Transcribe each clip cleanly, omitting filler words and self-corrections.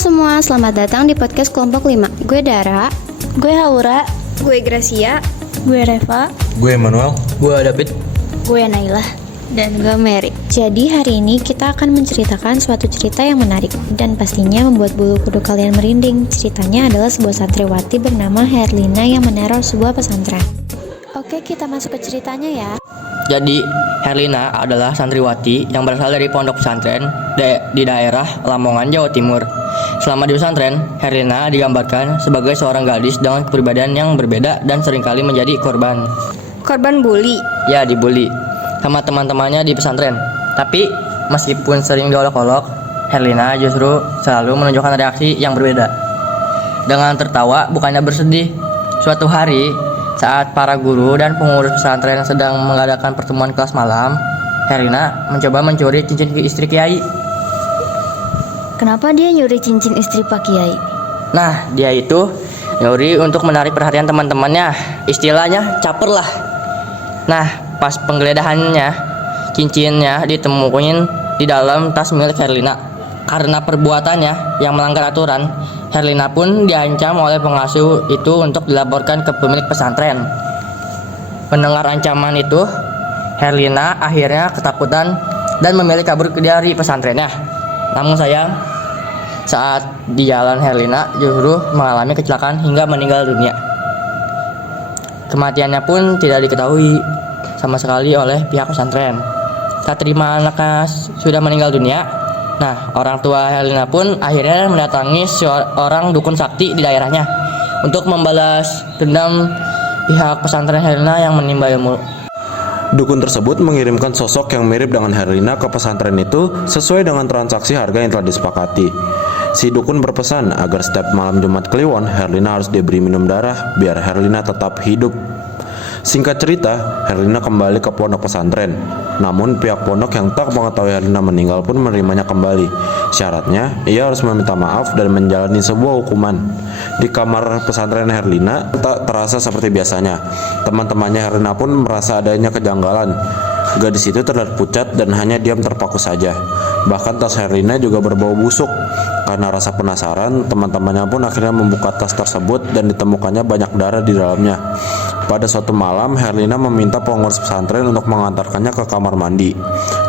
semua, selamat datang di podcast kelompok 5. Gue Dara. Gue Haura. Gue Gracia. Gue Reva. Gue Emmanuel. Gue David. Gue Nailah. Dan gue Mary. Jadi hari ini kita akan menceritakan suatu cerita yang menarik dan pastinya membuat bulu kuduk kalian merinding. Ceritanya adalah sebuah santriwati bernama Herlina yang meneror sebuah pesantren. Oke, kita masuk ke ceritanya ya. Jadi, Herlina adalah santriwati yang berasal dari pondok pesantren di daerah Lamongan, Jawa Timur. Selama di pesantren, Herlina digambarkan sebagai seorang gadis dengan kepribadian yang berbeda dan seringkali menjadi korban. Korban bully. Ya, dibully sama teman-temannya di pesantren. Tapi, meskipun sering diolok-olok, Herlina justru selalu menunjukkan reaksi yang berbeda. Dengan tertawa, bukannya bersedih. Suatu hari, saat para guru dan pengurus pesantren sedang mengadakan pertemuan kelas malam, Herlina mencoba mencuri cincin istri Kiai. Kenapa dia nyuri cincin istri Pak Kiai? Nah, dia itu nyuri untuk menarik perhatian teman-temannya. Istilahnya caper lah. Nah, pas penggeledahannya, cincinnya ditemukan di dalam tas milik Herlina. Karena perbuatannya yang melanggar aturan, Herlina pun diancam oleh pengasuh itu untuk dilaporkan ke pemilik pesantren. Mendengar ancaman itu, Herlina akhirnya ketakutan dan memilih kabur dari pesantrennya. Namun sayang, saat di jalan Herlina justru mengalami kecelakaan hingga meninggal dunia. Kematiannya pun tidak diketahui sama sekali oleh pihak pesantren. Tak terima anaknya sudah meninggal dunia, nah, orang tua Herlina pun akhirnya mendatangi seorang dukun sakti di daerahnya untuk membalas dendam pihak pesantren Herlina yang menimba ilmu. Dukun tersebut mengirimkan sosok yang mirip dengan Herlina ke pesantren itu sesuai dengan transaksi harga yang telah disepakati. Si dukun berpesan agar setiap malam Jumat Kliwon, Herlina harus diberi minum darah biar Herlina tetap hidup. Singkat cerita, Herlina kembali ke pondok pesantren. Namun pihak pondok yang tak mengetahui Herlina meninggal pun menerimanya kembali. Syaratnya, ia harus meminta maaf dan menjalani sebuah hukuman. Di kamar pesantren Herlina tak terasa seperti biasanya. Teman-temannya Herlina pun merasa adanya kejanggalan. Gadis itu terlihat pucat dan hanya diam terpaku saja. Bahkan tas Herlina juga berbau busuk. Karena rasa penasaran, teman-temannya pun akhirnya membuka tas tersebut dan ditemukannya banyak darah di dalamnya. Pada suatu malam, Herlina meminta pengurus pesantren untuk mengantarkannya ke kamar mandi.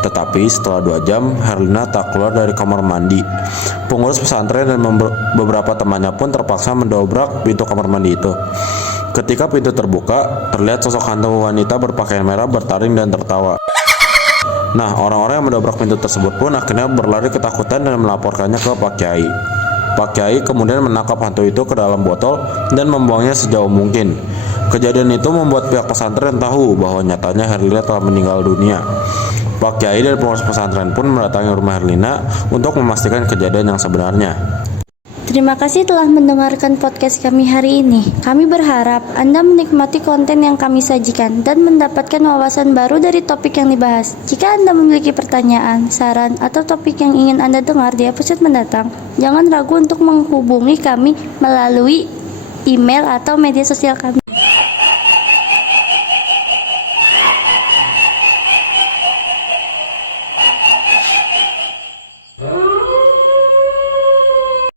Tetapi setelah 2 jam, Herlina tak keluar dari kamar mandi. Pengurus pesantren dan beberapa temannya pun terpaksa mendobrak pintu kamar mandi itu. Ketika pintu terbuka, terlihat sosok hantu wanita berpakaian merah bertaring dan tertawa. Nah, orang-orang yang mendobrak pintu tersebut pun akhirnya berlari ketakutan dan melaporkannya ke Pak Kiai. Pak Kiai kemudian menangkap hantu itu ke dalam botol dan membuangnya sejauh mungkin. Kejadian itu membuat pihak pesantren tahu bahwa nyatanya Herlina telah meninggal dunia. Pak Kiai dan pengurus pesantren pun mendatangi rumah Herlina untuk memastikan kejadian yang sebenarnya. Terima kasih telah mendengarkan podcast kami hari ini. Kami berharap Anda menikmati konten yang kami sajikan dan mendapatkan wawasan baru dari topik yang dibahas. Jika Anda memiliki pertanyaan, saran, atau topik yang ingin Anda dengar di episode mendatang, jangan ragu untuk menghubungi kami melalui email atau media sosial kami.